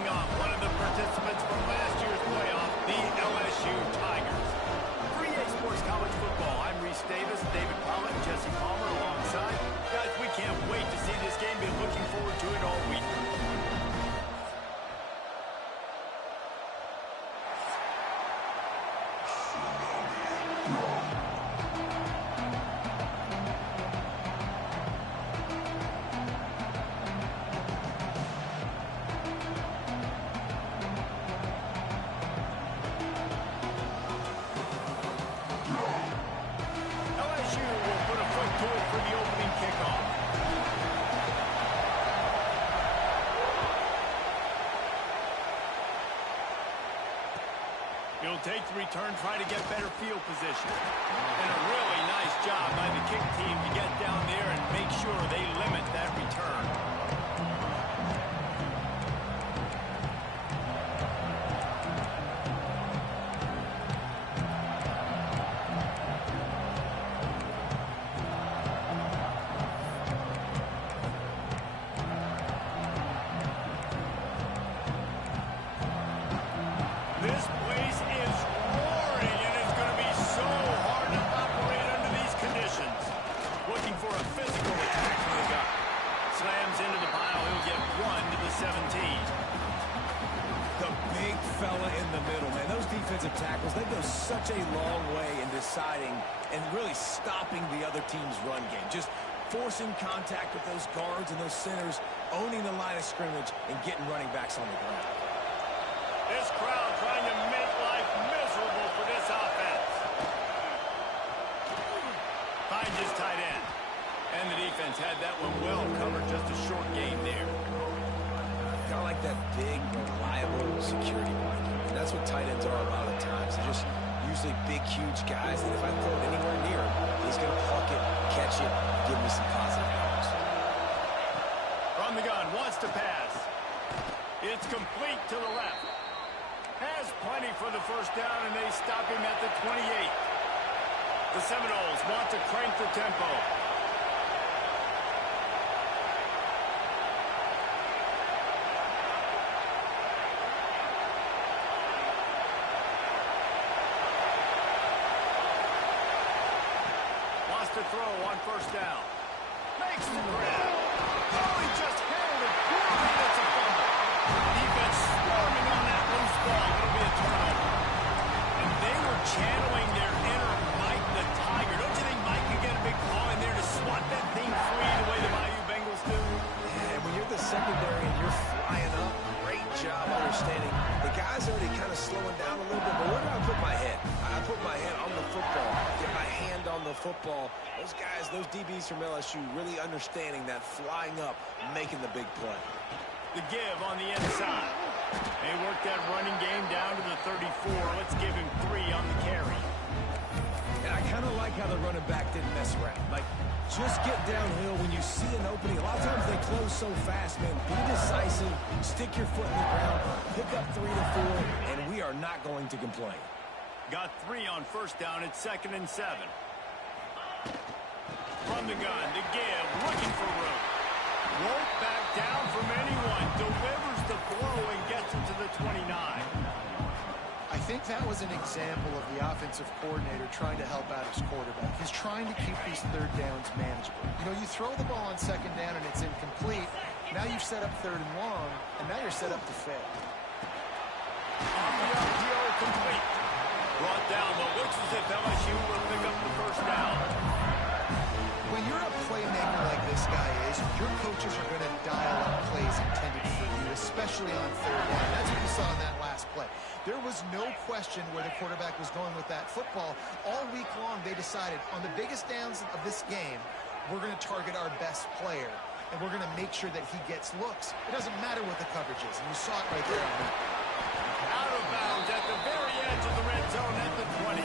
taking on one of the participants from last year's playoff, the LSU Tigers. For EA Sports College Football, I'm Reese Davis, David Pollock, Jesse Palmer alongside. Guys, we can't wait to see this game. Been looking forward to it all week. He'll take the return, try to get better field position. And a really nice job by the kick team to get down there and make sure they limit that return. This place is roaring, and it's going to be so hard to operate under these conditions. Looking for a physical attack from the guy. Slams into the pile. He'll get 1 to the 17. The big fella in the middle, man. Those defensive tackles, they go such a long way in deciding and really stopping the other team's run game. Just forcing contact with those guards and those centers, owning the line of scrimmage, and getting running backs on the ground. This crowd trying to make life miserable for this offense. Finds his tight end. And the defense had that one well covered. Just a short game there. Kind of like that big, reliable security blanket. And that's what tight ends are a lot of the times. They're just usually big, huge guys that if I throw it anywhere near him, he's going to pluck it, catch it, and give me some positive yards. From the gun, wants to pass. It's complete to the left. Has plenty for the first down, and they stop him at the 28. The Seminoles want to crank the tempo. Wants to throw on first down. Makes the grab. Oh, he just handled it poorly. That's a fumble. Defense swarming on that loose ball. It'll be a turnover. And they were channeling their inner Mike the Tiger. Don't you think Mike could get a big claw in there to swat that thing free the way the Bayou Bengals do? Yeah, and when you're the secondary and you're flying up, great job understanding. The guy's already kind of slowing down a little bit, but where do I put my head? I put my head on the football, get my hand on the football. Those guys, those DBs from LSU really understanding that flying up, making the big play. The give on the inside. They work that running game down to the 34. Let's give him 3 on the carry. And I kind of like how the running back didn't mess around. Like, just get downhill when you see an opening. A lot of times they close so fast, man. Be decisive, stick your foot in the ground, pick up 3 to 4, and we are not going to complain. Got 3 on first down. It's 2nd and 7. From the gun, the give, looking for room. Won't back down from anyone. Delivers the blow and gets it to the 29. I think that was an example of the offensive coordinator trying to help out his quarterback. He's trying to keep these third downs manageable. You know, you throw the ball on second down and it's incomplete. Now you've set up 3rd and long, and now you're set up to fail. On the RPO, complete. Brought down, but looks as if LSU will pick up the first down. When you're a playmaker like this guy is, your coaches are going to dial up plays intended for you, especially on 3rd down. That's what you saw in that last play. There was no question where the quarterback was going with that football. All week long, they decided on the biggest downs of this game, we're going to target our best player, and we're going to make sure that he gets looks. It doesn't matter what the coverage is, and you saw it right there. Out of bounds at the very edge of the red zone at the 20.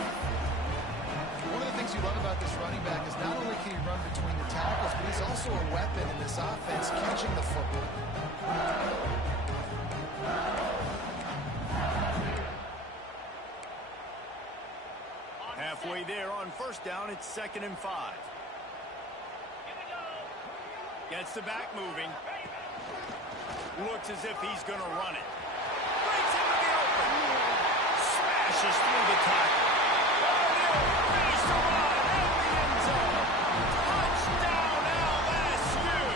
One of the things you love about this running back is not only can he run between the tackles, but he's also a weapon in this offense, catching the football. Halfway there on first down, it's 2nd and 5. Gets the back moving. Looks as if he's going to run it. Breaks into the open. Smashes through the tackle. Finish the run in the end zone. Touchdown, LSU.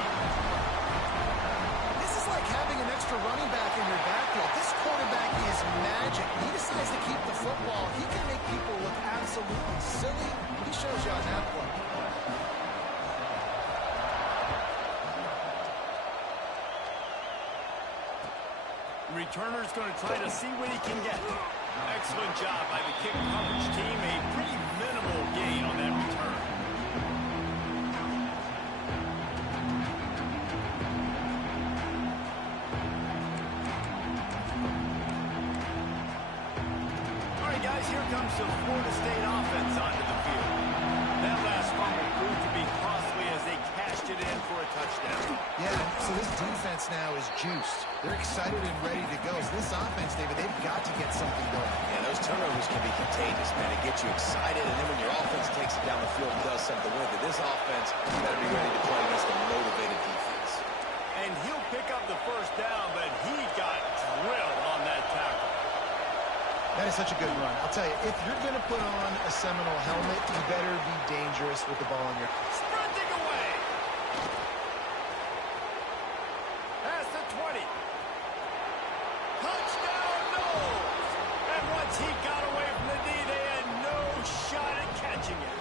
This is like having an extra running back in your backfield. This quarterback is magic. He decides to keep the football. He can make people look absolutely silly. He shows you on that play. Returner's going to try to see what he can get. Excellent job by the kick coverage team. A pretty minimal gain on that return. All right, guys, here comes the Florida State offense onto the field. That last fumble proved to be costly as they cashed it in for a touchdown. Yeah, so this defense now is juiced. They're excited and ready to go. So this offense, David, they've got to get something going. Yeah, those turnovers can be contagious, man. It gets you excited, and then when your offense takes it down the field and does something with it, this offense, you got to be ready to play against a motivated defense. And he'll pick up the first down, but he got drilled on that tackle. That is such a good run. I'll tell you, if you're going to put on a Seminole helmet, you better be dangerous with the ball in your... Sprinting away. Past the 20. Touchdown, no. And once he got away from the D, they had no shot at catching it.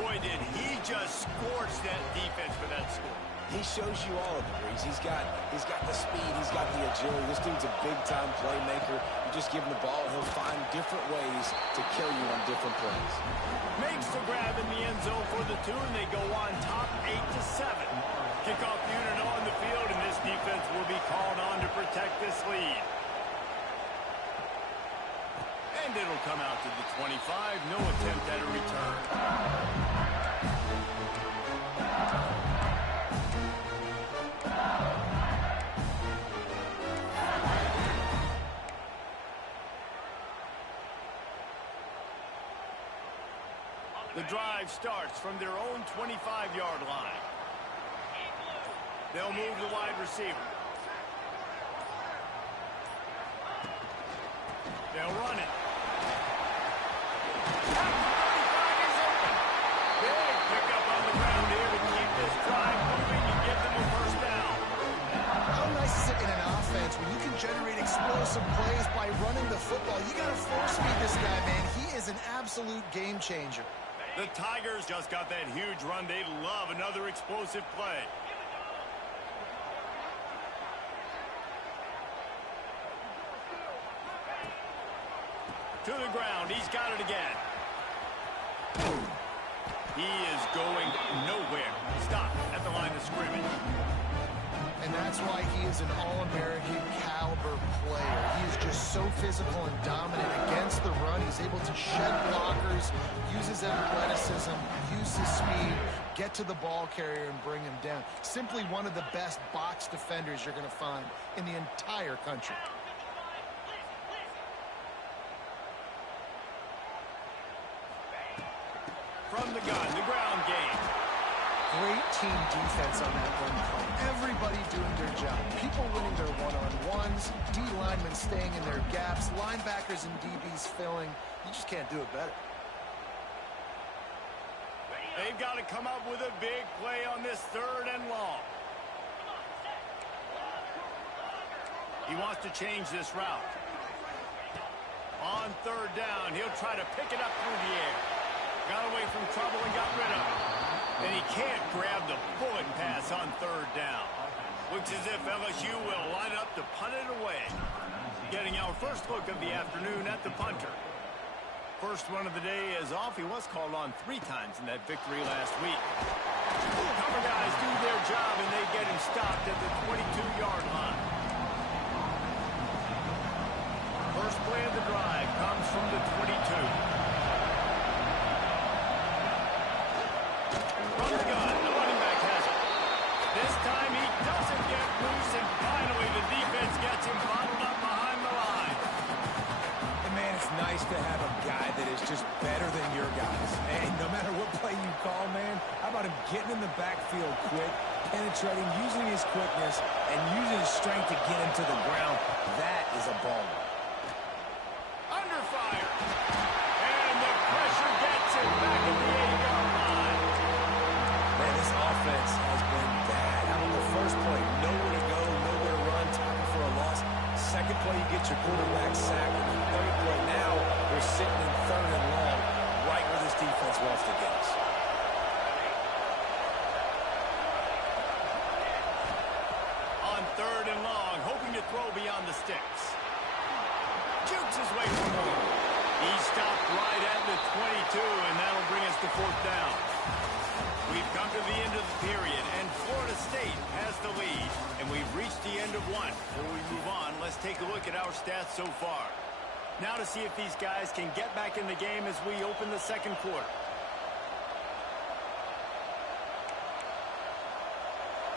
Boy, did he just scorch that defense for that score. He shows you all of it, Breeze. He's got the speed, he's got the agility. This dude's a big-time playmaker. You just give him the ball, and he'll find different ways to kill you on different plays. Makes the grab in the end zone for the two, and they go on top 8-7. Kickoff unit on the field, and this defense will be called on to protect this lead. And it'll come out to the 25. No attempt at a return. The drive starts from their own 25-yard line. They'll move the wide receiver. They'll run it. At the 35, he's open. Big pickup on the ground here to keep this drive moving and give them a first down. How nice is it in an offense when you can generate explosive plays by running the football? You got to force feed this guy, man. He is an absolute game changer. The Tigers just got that huge run. They love another explosive play. To the ground. He's got it again. He is going nowhere. Stop at the line of scrimmage. And that's why he is an All-American caliber player. He is just so physical and dominant against the run. He's able to shed blockers, use his athleticism, use his speed, get to the ball carrier and bring him down. Simply one of the best box defenders you're going to find in the entire country. From the gun, the ground game. Great team defense on that one play. Everybody doing their job. People winning their one-on-ones, D linemen staying in their gaps, linebackers and DBs filling. You just can't do it better. They've got to come up with a big play on this 3rd and long. He wants to change this route. On 3rd down, he'll try to pick it up through the air. Got away from trouble and got rid of it. And he can't grab the bullet pass on 3rd down. Looks as if LSU will line up to punt it away. Getting our first look of the afternoon at the punter. First one of the day is off. He was called on 3 times in that victory last week. Cover guys do their job, and they get him stopped at the 22-yard line. First play of the drive comes from the 22. From the gun, the running back has it. This time he doesn't get loose, and finally the defense gets him bottled up behind the line. And man, it's nice to have a guy that is just better than your guys. And no matter what play you call, man, how about him getting in the backfield quick, penetrating, using his quickness, and using his strength to get him to the ground. That is a baller. Under fire. And the pressure gets it back at the 8-yard line. Man, this offense has been bad. How about the first play? Nowhere to go, nowhere to run, tackle for a loss. Second play, you get your quarterback sacked. And the third play, now we're sitting in third and long, right where this defense wants to get us. On third and long, hoping to throw beyond the sticks. Jukes his way from home. He stopped right at the 22, and that'll bring us to fourth down. We've come to the end of the period, and Florida State has the lead, and we've reached the end of one. Before we move on, let's take a look at our stats so far. Now to see if these guys can get back in the game as we open the second quarter.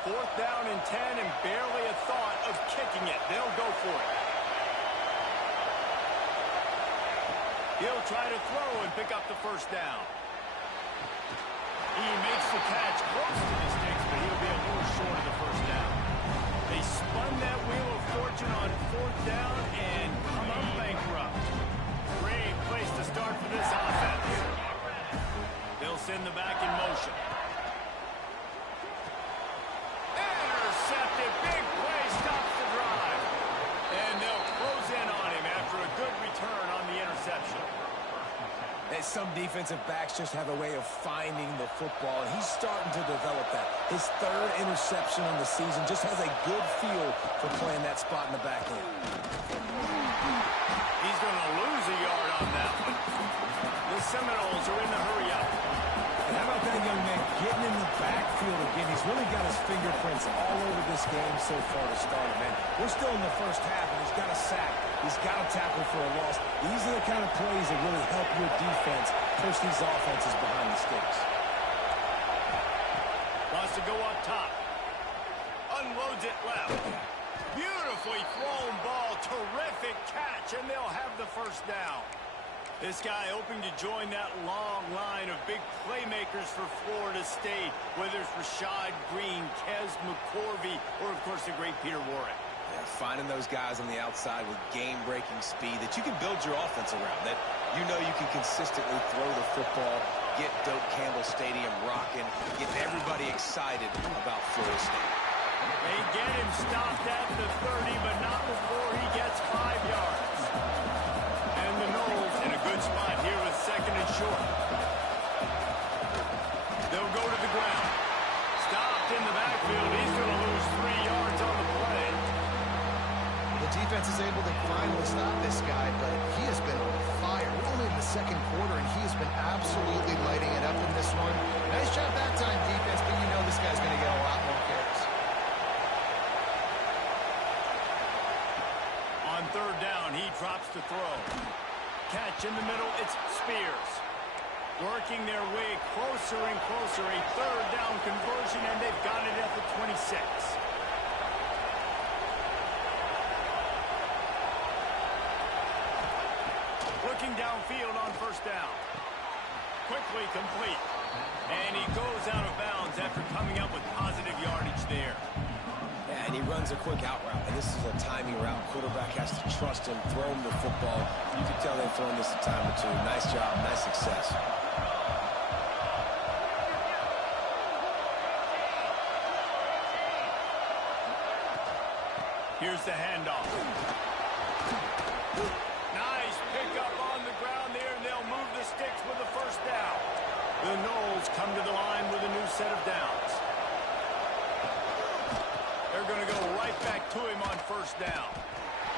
Fourth down and 10, and barely a thought of kicking it. They'll go for it. He'll try to throw and pick up the first down. He makes the catch close to the sticks, but he'll be a little short of the first down. They spun that wheel of fortune on fourth down and come up bankrupt. Great place to start for this offense. They'll send the back in motion. Intercepted. Big play stops the drive. And they'll close in on him after a good return on the interception. And some defensive backs just have a way of finding the football, and he's starting to develop that. His third interception on the season, just has a good feel for playing that spot in the back end. He's going to lose a yard on that one. The Seminoles are in the hurry up. And how about that young man getting in the backfield again? He's really got his fingerprints all over this game so far to start it, man. We're still in the first half, and he's got a sack. He's got a tackle for a loss. These are the kind of plays that really help your defense push these offenses behind the sticks. Wants to go up top. Unloads it left. Beautifully thrown ball. Terrific catch, and they'll have the first down. This guy hoping to join that long line of big playmakers for Florida State, whether it's Rashad Green, Kez McCorvey, or, of course, the great Peter Warrick. Yeah, finding those guys on the outside with game-breaking speed that you can build your offense around, that you know you can consistently throw the football, get Doak Campbell Stadium rocking, get everybody excited about Florida State. They get him stopped at the 30, but not before he gets 5 yards. And the Noles in a good spot here with second and short. They'll go to the ground. Stopped in the backfield. He's going to lose 3 yards on the play. The defense is able to finally stop this guy, but he has been on fire. We're only in the second quarter, and he has been absolutely lighting it up in this one. Nice job that time, defense, but you know this guy's going to get a lot more carries. On third down, he drops to throw. Catch in the middle, it's Spears. Working their way closer and closer. A third down conversion, and they've got it at the 26. Looking downfield on first down. Quickly complete. And he goes out of bounds after coming up with positive yardage there. Yeah, and he runs a quick out route, and this is a timing route. Quarterback has to trust him, throw him the football. You can tell they've thrown this a time or two. Nice job, nice success. Here's the handoff. Nice pickup on the ground there, and they'll move the sticks with the first down. The Noles come to the line with a new set of downs. They're going to go right back to him on first down.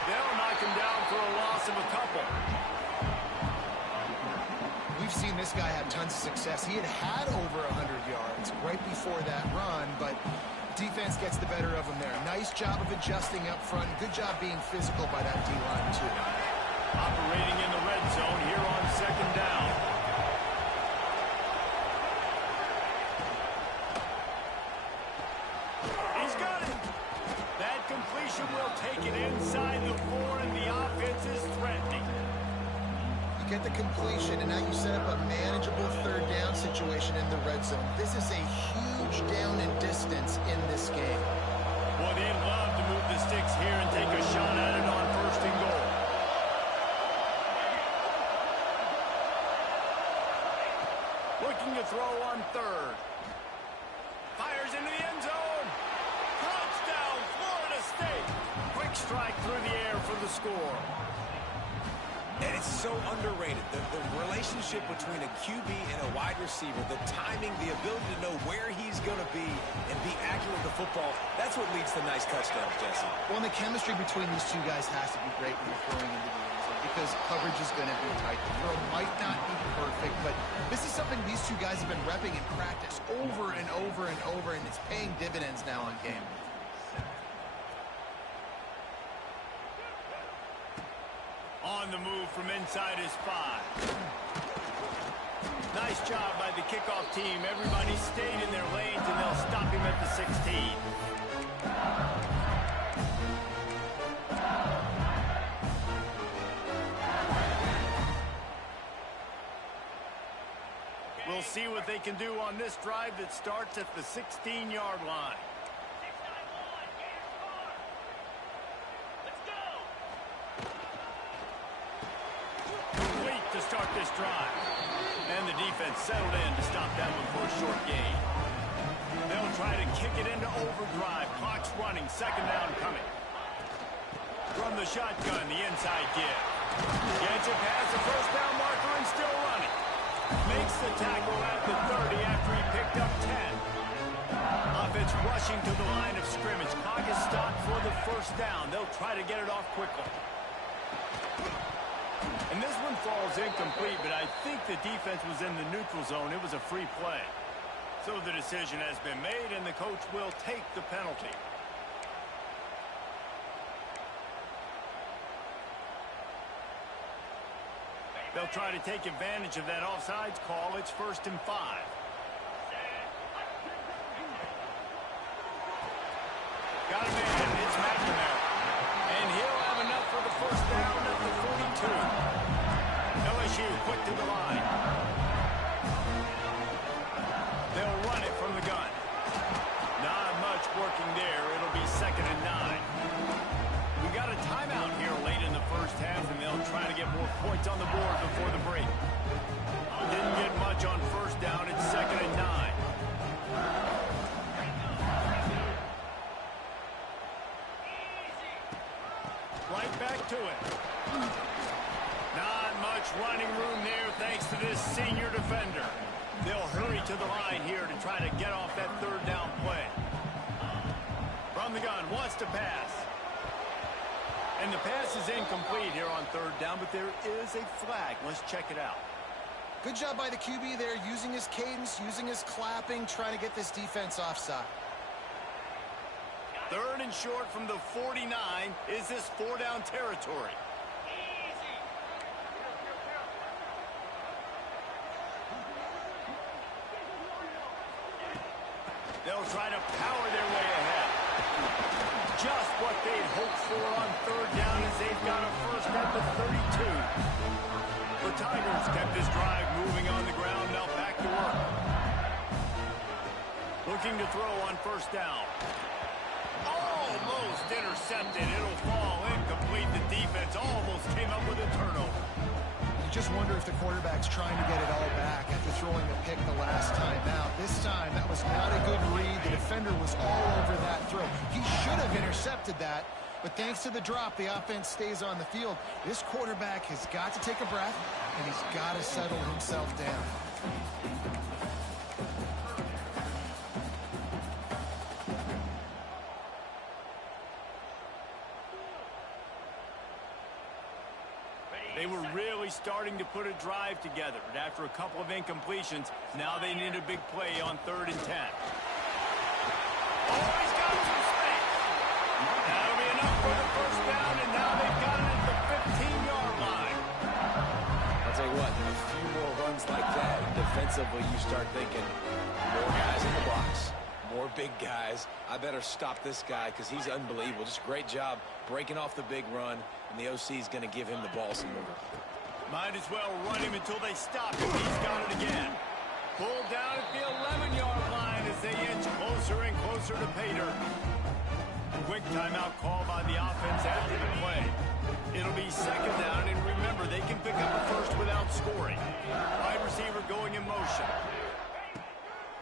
They'll knock him down for a loss of a couple. We've seen this guy have tons of success. He had over 100 yards right before that run, but defense gets the better of him there. Nice job of adjusting up front. Good job being physical by that D-line, too. Operating in the red zone here on second down. He's got it. That completion will take it inside the 4, and the offense is threatening. You get the completion, and now you set up a manageable third down situation in the red zone. This is a huge huge down and distance in this game. Well, they'd love to move the sticks here and take a shot at it on first and goal. Looking to throw on third. Fires into the end zone. Touchdown, Florida State. Quick strike through the air for the score. And it's so underrated. The relationship between a QB and a wide receiver, the timing, the ability to know where he's going to be and be accurate with the football, that's what leads to nice touchdowns, Jesse. Well, and the chemistry between these two guys has to be great when you're throwing into the end zone because coverage is going to be tight. The throw might not be perfect, but this is something these two guys have been repping in practice over and over and over, and it's paying dividends now on game. On the move from inside his 5. Nice job by the kickoff team. Everybody stayed in their lanes, and they'll stop him at the 16. We'll see what they can do on this drive that starts at the 16-yard line. To start this drive. And the defense settled in to stop that one for a short gain. They'll try to kick it into overdrive. Clock's running. Second down coming. From the shotgun, the inside give. Gets it past the first down marker and still running. Makes the tackle at the 30 after he picked up 10. Offense rushing to the line of scrimmage. Clock is stopped for the first down. They'll try to get it off quickly. And this one falls incomplete, but I think the defense was in the neutral zone. It was a free play. So the decision has been made, and the coach will take the penalty. They'll try to take advantage of that offsides call. It's 1st and 5. Got a man. It's McNamara. And he'll have enough for the first down at the 42. LSU quick to the line. They'll run it from the gun. Not much working there. It'll be 2nd and 9. We got a timeout here late in the first half, and they'll try to get more points on the board before the break. Didn't get much on first down. It's 2nd and 9. Right back to it. Not much running room there thanks to this senior defender. They'll hurry to the line here to try to get off that third down play. From the gun, wants to pass. And the pass is incomplete here on third down, but there is a flag. Let's check it out. Good job by the QB there, using his cadence, using his clapping, trying to get this defense offside. 3rd and short from the 49. Is this 4-down territory? They'll try to power their way ahead. Just what they'd hoped for on third down as they've got a first at the 32. The Tigers kept this drive moving on the ground. Now back to work. Looking to throw on first down. Almost intercepted. It'll fall incomplete. The defense almost came up with a turnover. You just wonder if the quarterback's trying to get it all back after throwing a pick the last time out. This time, that was not a good read. The defender was all over that throw. He should have intercepted that, but thanks to the drop, the offense stays on the field. This quarterback has got to take a breath, and he's got to settle himself down. They were really starting to put a drive together, but after a couple of incompletions, now they need a big play on 3rd and 10. Oh, he's got some space. That'll be enough for the first down, and now they've got it at the 15-yard line. I'll tell you what, a few more runs like that, defensively you start thinking, more guys in the box, more big guys. I better stop this guy because he's unbelievable. Just a great job breaking off the big run, and the OC is going to give him the ball some more. Might as well run him until they stop him. He's got it again. Pulled down at the 11-yard line as as they inch closer and closer to pay dirt. Quick timeout call by the offense after the play. It'll be second down, and remember, they can pick up a first without scoring. Wide receiver going in motion.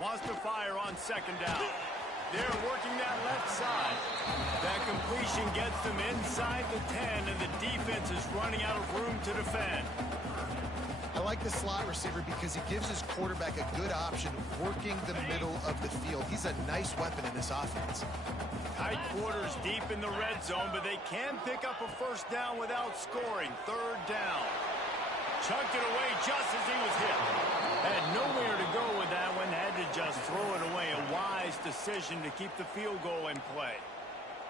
Wants to fire on second down. They're working that left side. That completion gets them inside the 10, and the defense is running out of room to defend. I like the slot receiver because he gives his quarterback a good option working the middle of the field. He's a nice weapon in this offense. Tight quarters deep in the red zone, but they can pick up a first down without scoring. Third down. Chucked it away just as he was hit. Had nowhere to go with that one. Had to just throw it away. A wise decision to keep the field goal in play.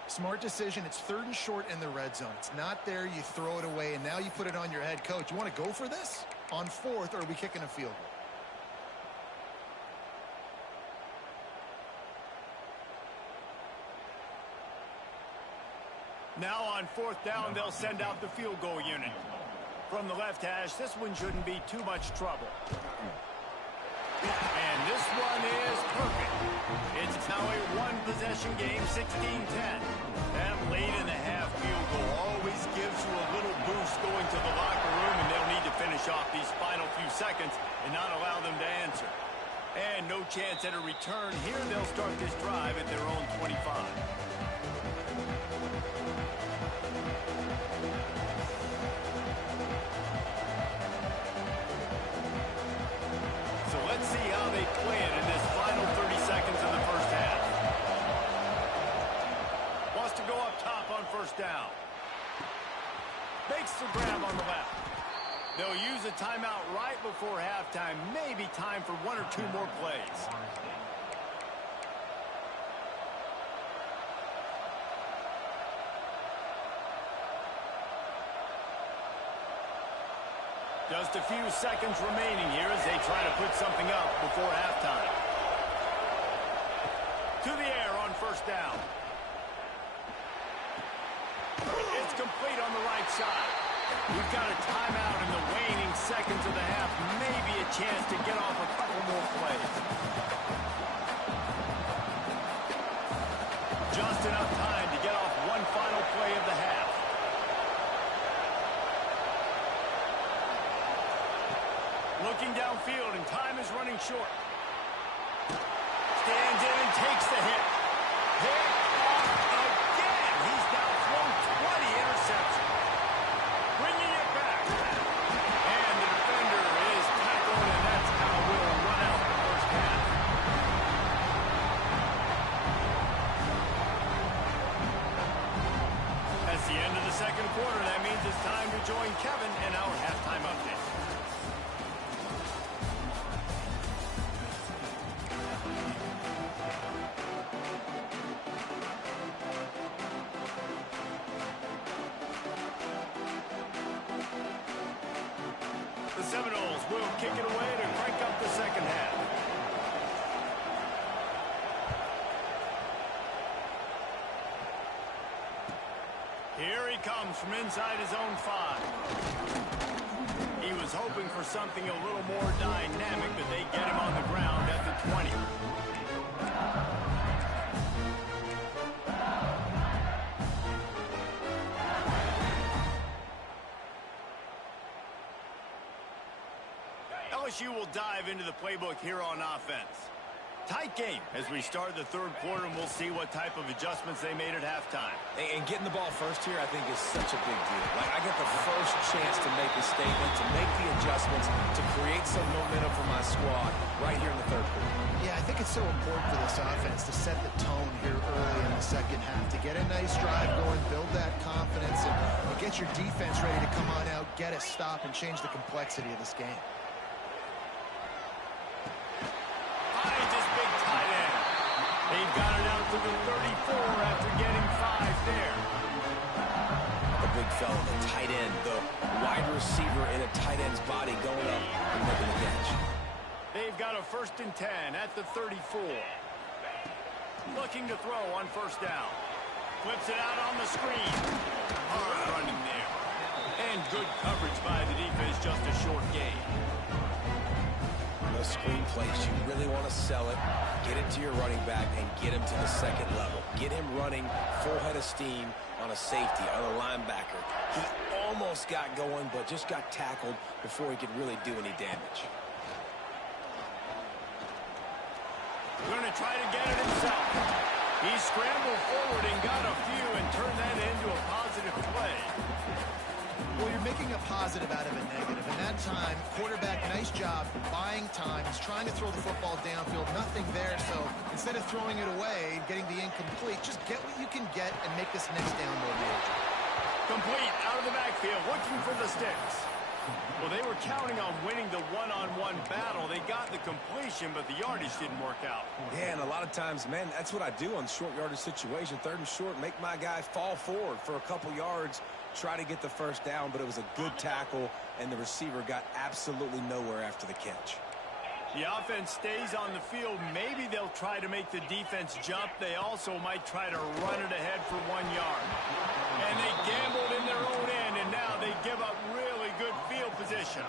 Smart decision. It's third and short in the red zone. It's not there. You throw it away, and now you put it on your head coach. You want to go for this? On fourth, or are we kicking a field goal? Now on fourth down, they'll send out the field goal unit. From the left hash, this one shouldn't be too much trouble. And this one is perfect. It's now a one-possession game, 16-10. That late in the half field goal always gives you a little boost going to the locker room, and they'll need to finish off these final few seconds and not allow them to answer. And no chance at a return. Here they'll start this drive at their own 25. So let's see how they play it in this final 30 seconds of the first half. Wants to go up top on first down. Makes the grab on the left. They'll use a timeout right before halftime. Maybe time for one or two more plays. Just a few seconds remaining here as they try to put something up before halftime. To the air on first down. It's complete on the right side. We've got a timeout in the waning seconds of the half. Maybe a chance to get off a couple more plays. Just enough time to get off one final play of the half. Looking downfield, and time is running short. Stands in and takes the hit. Hit off again. He's now thrown 20 interceptions. Bringing it back. And the defender is tackled, and that's how we'll run out the first half. That's the end of the second quarter. That means it's time to join Kevin in our halftime update. The Seminoles will kick it away to crank up the second half. Here he comes from inside his own 5. He was hoping for something a little more dynamic, but they get him on the ground at the 20. LSU will dive into the playbook here on offense. Tight game as we start the third quarter, and we'll see what type of adjustments they made at halftime. And getting the ball first here, I think, is such a big deal. Like, I get the first chance to make a statement, to make the adjustments, to create some momentum for my squad right here in the third quarter. Yeah, I think it's so important for this offense to set the tone here early in the second half, to get a nice drive going, build that confidence, and get your defense ready to come on out, get a stop, and change the complexity of this game. They've got it out to the 34 after getting 5 there. The big fella, the tight end, the wide receiver in a tight end's body going up and making a catch. They've got a 1st and 10 at the 34. Looking to throw on first down. Flips it out on the screen. Hard running there. And good coverage by the defense, just a short gain. with screenplays. You really want to sell it, get it to your running back, and get him to the second level. Get him running full head of steam on a safety, on a linebacker. He almost got going, but just got tackled before he could really do any damage. Going to try to get it himself. He scrambled forward and got a few and turned that into a positive play. Well, you're making a positive out of a negative. And that time, quarterback, nice job buying time. He's trying to throw the football downfield. Nothing there. So instead of throwing it away and getting the incomplete, just get what you can get and make this next down more manageable. Complete out of the backfield, looking for the sticks. Well, they were counting on winning the one-on-one battle. They got the completion, but the yardage didn't work out. Yeah, and a lot of times, man, that's what I do on short yardage situation. Third and short, make my guy fall forward for a couple yards, try to get the first down, but it was a good tackle, and the receiver got absolutely nowhere after the catch. The offense stays on the field. Maybe they'll try to make the defense jump. They also might try to run it ahead for 1 yard. And they gambled in their own end, and now they give up really good field position.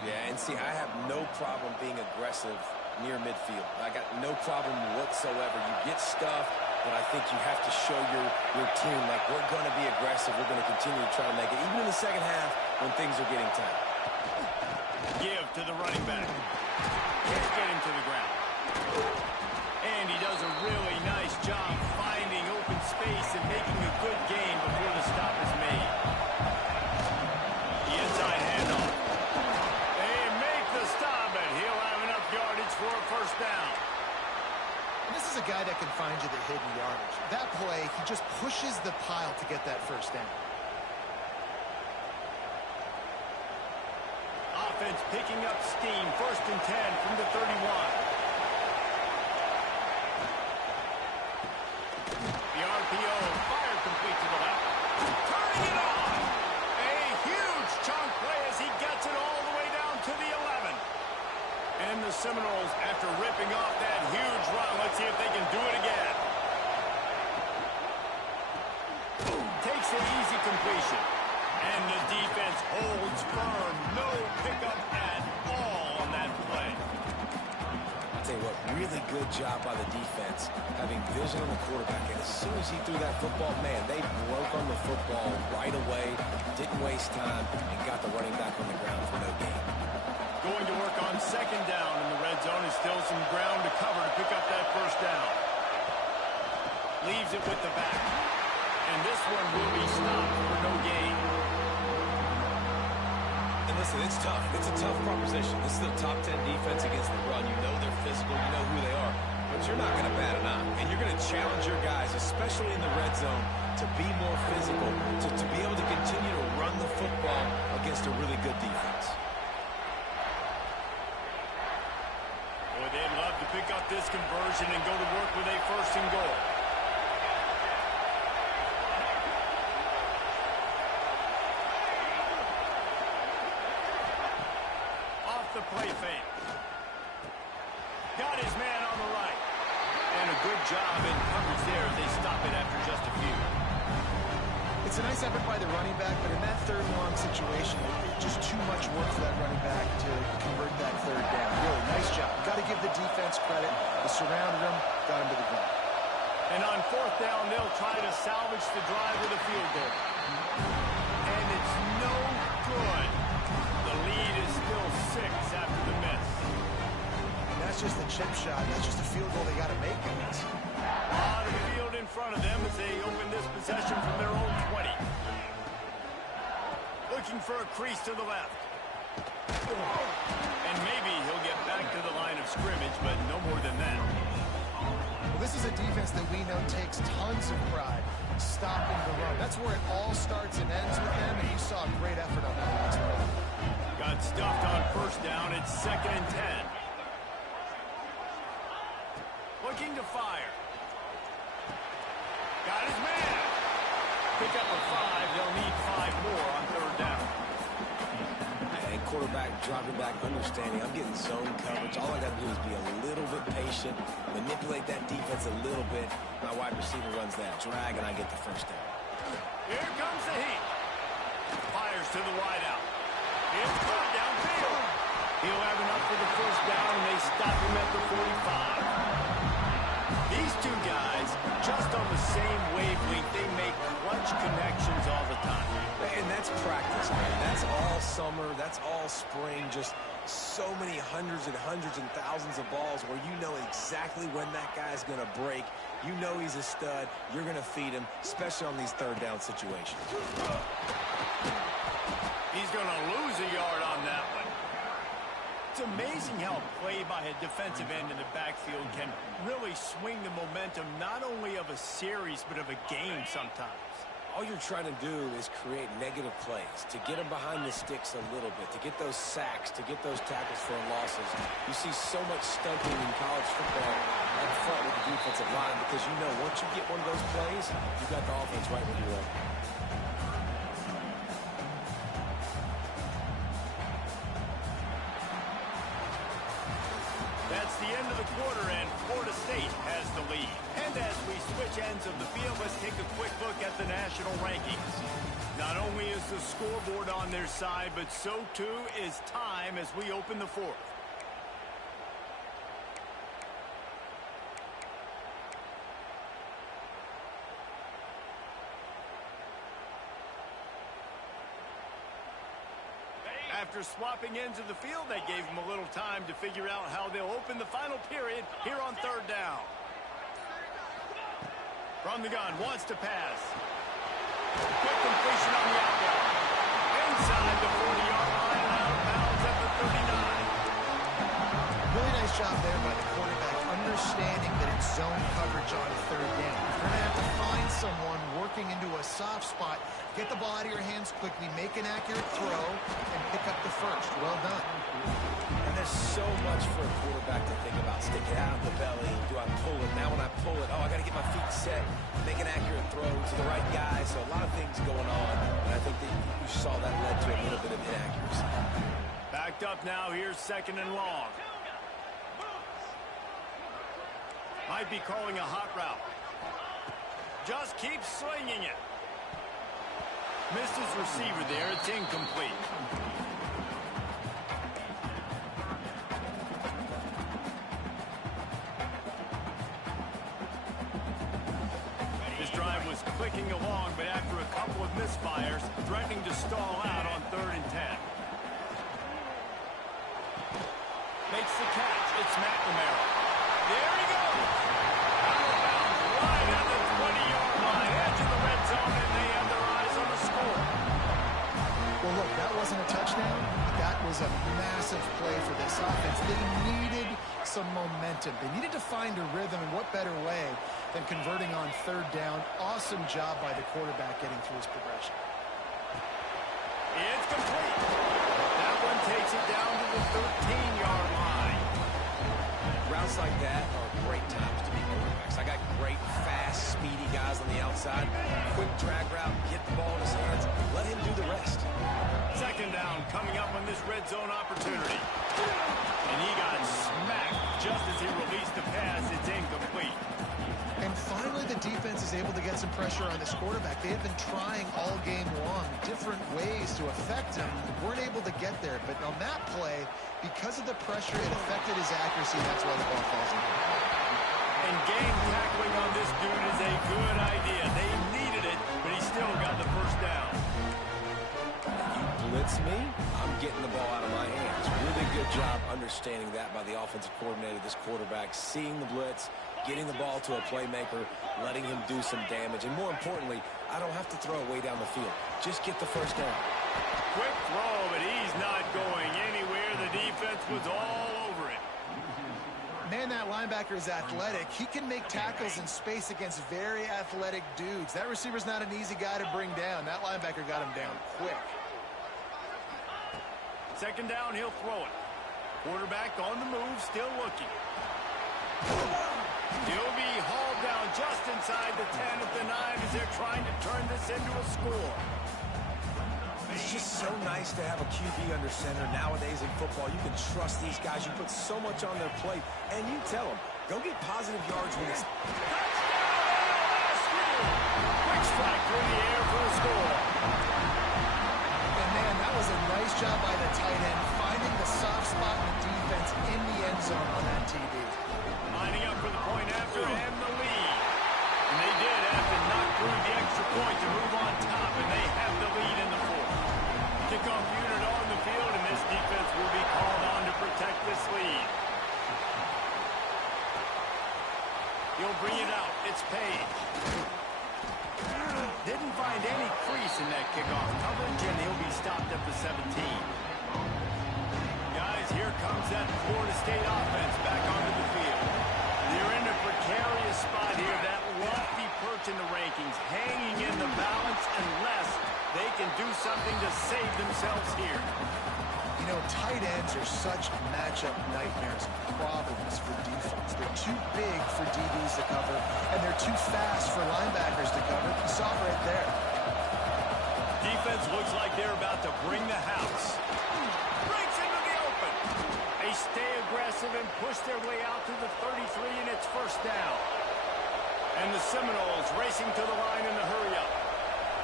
Yeah, and see, I have no problem being aggressive near midfield. I got no problem whatsoever. You get stuff, but I think you have to show your team, like, we're going to be aggressive. We're going to continue to try to make it, even in the second half when things are getting tight. Give to the running back. Can't get him to the ground. And he does a really nice job finding open space and making a good gain before the stop is made. The inside handoff. They make the stop, and he'll have enough yardage for a first down. And this is a guy that can find you the hidden yardage. That play, he just pushes the pile to get that first down. Offense picking up steam. 1st and 10 from the 31. The RPO fired complete to the left. Turning it on. A huge chunk play as he gets it all the way down to the 11. And the Seminoles, after ripping off that huge run, let's see if they can do it again. Takes an easy completion. And the defense holds firm. No pickup at all on that play. I'll tell you what, really good job by the defense, having vision on the quarterback. And as soon as he threw that football, man, they broke on the football right away, didn't waste time, and got the running back on the ground for no gain. Going to work on 2nd down in the red zone. Is still some ground to cover to pick up that first down. Leaves it with the back. And this one will be stopped for no gain. And listen, it's tough. It's a tough proposition. This is a top 10 defense against the run. You know they're physical. You know who they are. But you're not going to bat an eye. And you're going to challenge your guys, especially in the red zone, to be more physical, to be able to continue to run the football against a really good defense. Boy, they'd love to pick up this conversion and go to work with a 1st and goal. The play fake. Got his man on the right. And a good job in coverage there. They stop it after just a few. It's a nice effort by the running back, but in that 3rd and long situation, just too much work for that running back to convert that 3rd down. Really, nice job. Got to give the defense credit. They surrounded him, got him to the ground. And on 4th down, they'll try to salvage the drive with a field goal. And it's no good. The lead is still 6 after the miss. And that's just the chip shot. That's just a field goal they got to make in this. A lot of field in front of them as they open this possession from their own 20. Looking for a crease to the left. And maybe he'll get back to the line of scrimmage, but no more than that. Well, this is a defense that we know takes tons of pride stopping the run. That's where it all starts and ends with them, and you saw a great effort on that last play. Got stuffed on 1st down. It's 2nd and 10. Looking to fire. Got his man. Pick up a 5. They'll need 5 more on 3rd down. And quarterback dropping back, understanding I'm getting zone coverage. All I got to do is be a little bit patient, manipulate that defense a little bit. My wide receiver runs that drag, and I get the first down. Here comes the heat. Fires to the wideout. It's caught downfield. He'll have enough for for the first down, and they stop him at the 45. These two guys, just on the same wavelength, they make clutch connections all the time. And that's practice, man. That's all summer. That's all spring. Just so many hundreds and thousands of balls where you know exactly when that guy's going to break. You know he's a stud. You're going to feed him, especially on these third down situations. He's going to lose a yard on that one. It's amazing how a play by a defensive end in the backfield can really swing the momentum not only of a series but of a game sometimes. All you're trying to do is create negative plays, to get them behind the sticks a little bit, to get those sacks, to get those tackles for losses. You see so much stunting in college football up front with the defensive line because you know once you get one of those plays, you've got the offense right where you want. That's the end of the quarter, and Florida State has the lead. And as we switch ends of the field, let's take a quick look at the national rankings. Not only is the scoreboard on their side, but so too is time as we open the fourth. After swapping ends of the field, they gave them a little time to figure out how they'll open the final period here on third down. From the gun, wants to pass. Quick completion on the out route. Inside the 40-yard line, out of bounds at the 39. Really nice job there by the quarterback, understanding that it's zone coverage on third down. You're going to have to find someone working into a soft spot, get the ball out of your hands quickly, make an accurate throw, and pick up the first. Well done. And there's so much for a quarterback to think about. Stick it out of the belly. Do I pull it? Now when I pull it, I got to get my feet set, make an accurate throw to the right guy. So a lot of things going on. And I think that you saw that led to a little bit of inaccuracy. Backed up now. Here's second and long. Might be calling a hot route. Just keeps slinging it. Missed his receiver there. It's incomplete. This drive was clicking along, but after a couple of misfires, threatening to stall out on 3rd and 10. Makes the catch. It's McNamara. There he goes. Out of bounds, right at the 20-yard line. Edge of the red zone, and they have their eyes on the score. Well, look, that wasn't a touchdown, but that was a massive play for this offense. They needed some momentum. They needed to find a rhythm, and what better way than converting on third down. Awesome job by the quarterback getting through his progression. It's complete. That one takes it down to the 13-yard line. Routes like that are great times to be quarterbacks. I got great, fast, speedy guys on the outside. Quick drag route, get the ball in his hands, let him do the rest. Second down coming up on this red zone opportunity. And he got smacked just as he released the pass. It's incomplete. And finally, the defense is able to get some pressure on this quarterback. They have been trying all game long different ways to affect him. Weren't able to get there. But on that play, because of the pressure, it affected his accuracy. That's why the ball falls in. And game tackling on this dude is a good idea. They needed it, but he still got the first down. You blitz me, I'm getting the ball out of my hands. Really good job understanding that by the offensive coordinator, this quarterback, seeing the blitz, getting the ball to a playmaker, letting him do some damage. And more importantly, I don't have to throw it way down the field. Just get the first down. Quick throw, but he's not going anywhere. The defense was all over it. Man, that linebacker is athletic. He can make tackles in space against very athletic dudes. That receiver's not an easy guy to bring down. That linebacker got him down quick. Second down, he'll throw it. Quarterback on the move, still looking. He'll be hauled down just inside the 10 at the 9 as they're trying to turn this into a score. It's just so nice to have a QB under center nowadays in football. You can trust these guys. You put so much on their plate, and you tell them, go get positive yards when it's... Quick strike through the air for a score. And man, that was a nice job by the tight end, finding the soft spot in the defense kickoff coverage, and he'll be stopped at the 17. Guys, here comes that Florida State offense back onto the field. They're in a precarious spot here, that lofty perch in the rankings, hanging in the balance unless they can do something to save themselves here. You know, tight ends are such matchup nightmares, problems for defense. They're too big for DBs to cover, and they're too fast for linebackers to cover. You saw it right there. Defense looks like they're about to bring the house. Breaks into the open. They stay aggressive and push their way out to the 33, and it's first down. And the Seminoles racing to the line in the hurry-up.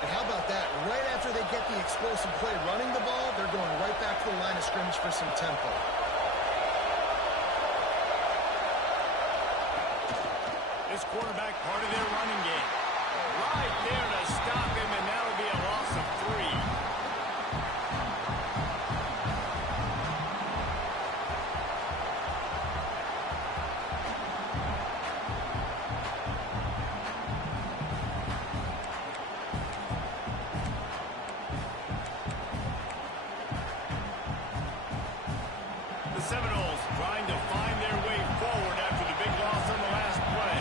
And how about that? Right after they get the explosive play running the ball, they're going right back to the line of scrimmage for some tempo. This quarterback part of their running game. Right there to stop him, and that'll be a loss of 3. Seminoles trying to find their way forward after the big loss on the last play.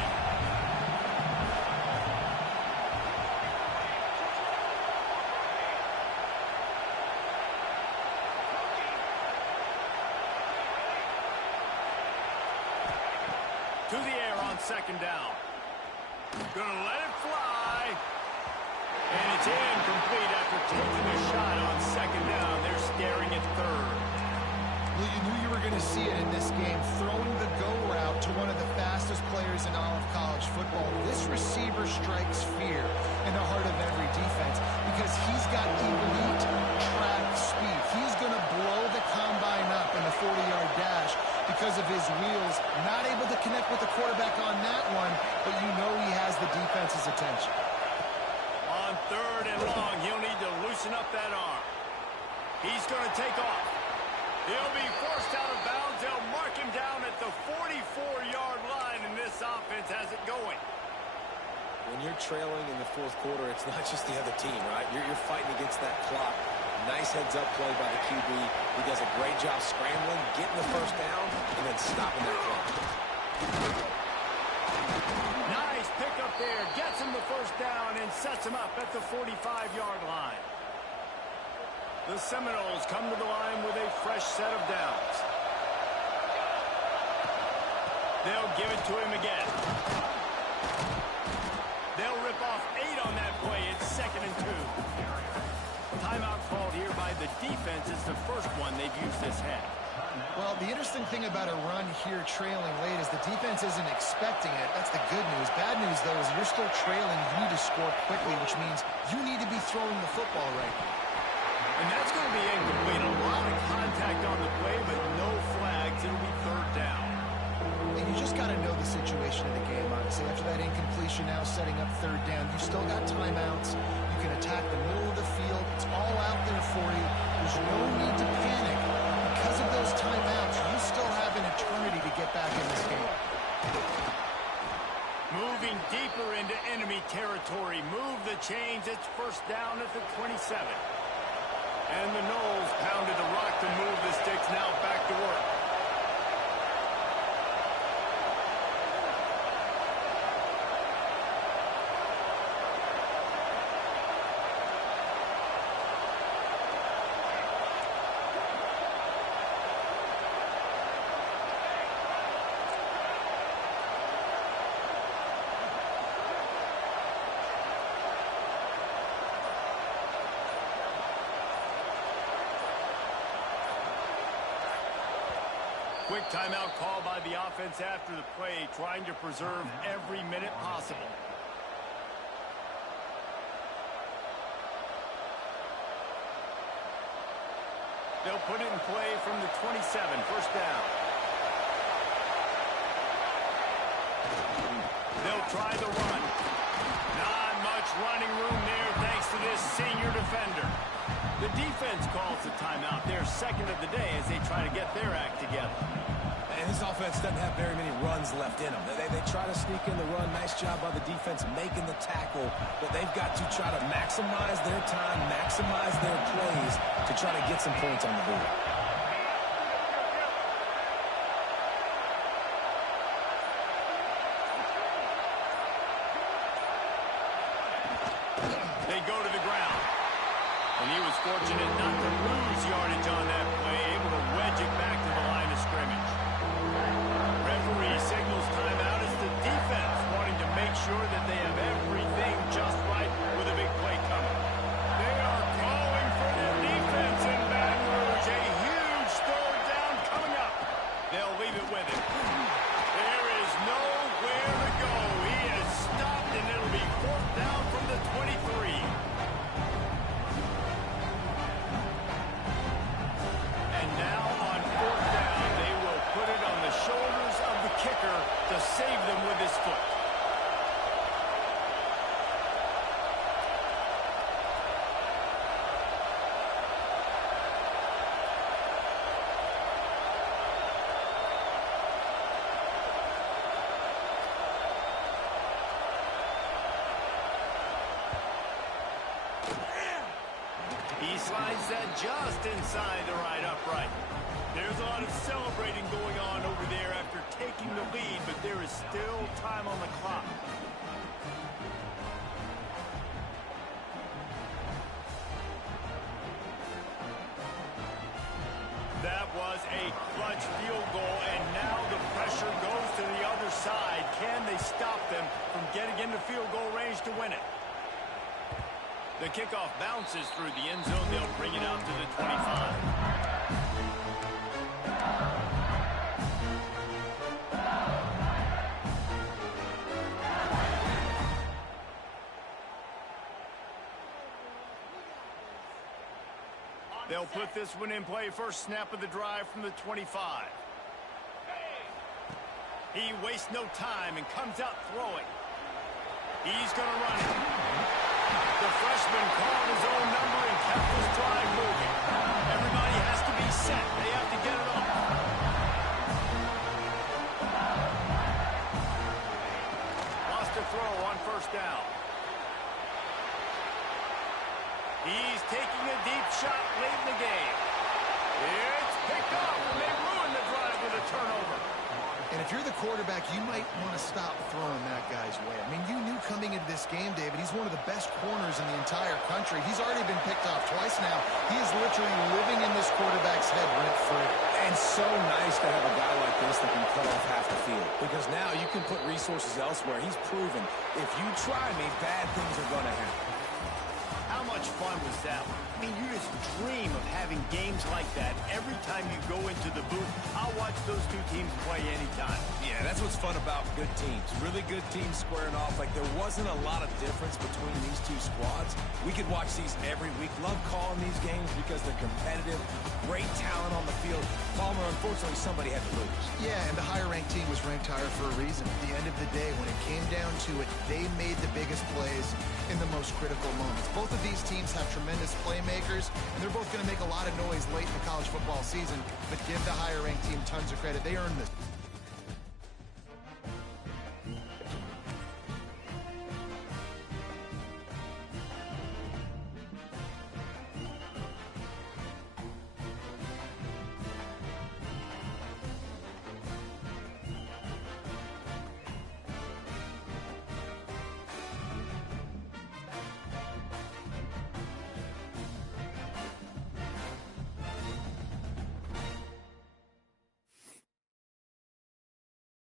To the air on second down. Gonna let it fly. And it's incomplete after taking a shot on second down. They're staring at third. Well, you knew you were going to see it in this game, throwing the go route to one of the fastest players in all of college football. This receiver strikes fear in the heart of every defense because he's got elite track speed. He's going to blow the combine up in the 40-yard dash because of his wheels. Not able to connect with the quarterback on that one, but you know he has the defense's attention. On third and long, he'll need to loosen up that arm. He's going to take off. He'll be forced out of bounds. They'll mark him down at the 44-yard line, and this offense has it going. When you're trailing in the fourth quarter, it's not just the other team, right? You're fighting against that clock. Nice heads-up play by the QB. He does a great job scrambling, getting the first down, and then stopping that clock. Nice pickup there. Gets him the first down and sets him up at the 45-yard line. The Seminoles come to the line with a fresh set of downs. They'll give it to him again. They'll rip off 8 on that play. It's 2nd and 2. Timeout called here by the defense is the first one they've used this half. Well, the interesting thing about a run here trailing late is the defense isn't expecting it. That's the good news. Bad news, though, is you're still trailing. You need to score quickly, which means you need to be throwing the football right now. And that's going to be incomplete. A lot of contact on the play, but no flags. It'll be third down. And you just got to know the situation of the game, honestly. After that incompletion now setting up third down, you still got timeouts. You can attack the middle of the field. It's all out there for you. There's no need to panic. Because of those timeouts, you still have an eternity to get back in this game. Moving deeper into enemy territory. Move the chains. It's first down at the 27. And the Noles pounded the rock to move the sticks. Now back to work. Quick timeout call by the offense after the play, trying to preserve every minute possible. They'll put it in play from the 27, first down. They'll try the run. Not much running room there thanks to this senior defender. The defense calls the timeout, their second of the day, as they try to get their act together. And this offense doesn't have very many runs left in them. They try to sneak in the run. Nice job by the defense making the tackle. But they've got to try to maximize their time, maximize their plays to try to get some points on the board. They go to the ground. And he was fortunate not to lose yardage on that play, able to wedge it back to the line of scrimmage. Referee signals timeout as the defense wanting to make sure that they have everything just right with a big play coming. They are calling for their defense in Baton Rouge. A huge third down coming up. They'll leave it with him. There is nowhere to go. He is stopped, and it'll be fourth down from the 23. And now on fourth down, they will put it on the shoulders of the kicker to save them with his foot. He slides that just inside the right upright. There's a lot of celebrating going on over there after taking the lead, but there is still time on the clock. That was a clutch field goal, and now the pressure goes to the other side. Can they stop them from getting into field goal range to win it? The kickoff bounces through the end zone. They'll bring it out to the 25. They'll put this one in play. First snap of the drive from the 25. He wastes no time and comes out throwing. He's going to run it. The freshman called his own number and kept this drive moving. Everybody has to be set. They have to get it off. Lost a throw on first down. He's taking a deep shot late in the game. It's picked up, and they ruin the drive with a turnover. And if you're the quarterback, you might want to stop throwing that guy's way. I mean, you knew coming into this game, David, he's one of the best corners in the entire country. He's already been picked off twice now. He is literally living in this quarterback's head rent-free. And so nice to have a guy like this that can cut off half the field. Because now you can put resources elsewhere. He's proven, if you try me, bad things are going to happen. How much fun was that one? I mean, you just dream of having games like that every time you go into the booth. I'll watch those two teams play anytime. Yeah, that's what's fun about good teams. Really good teams squaring off. Like, there wasn't a lot of difference between these two squads. We could watch these every week. Love calling these games because they're competitive. Great talent on the field. Palmer, unfortunately, somebody had to lose. Yeah, and the higher-ranked team was ranked higher for a reason. At the end of the day, when it came down to it, they made the biggest plays in the most critical moments. Both of these teams have tremendous playmakers, and they're both going to make a lot of noise late in the college football season, but give the higher-ranked team tons of credit. They earned this.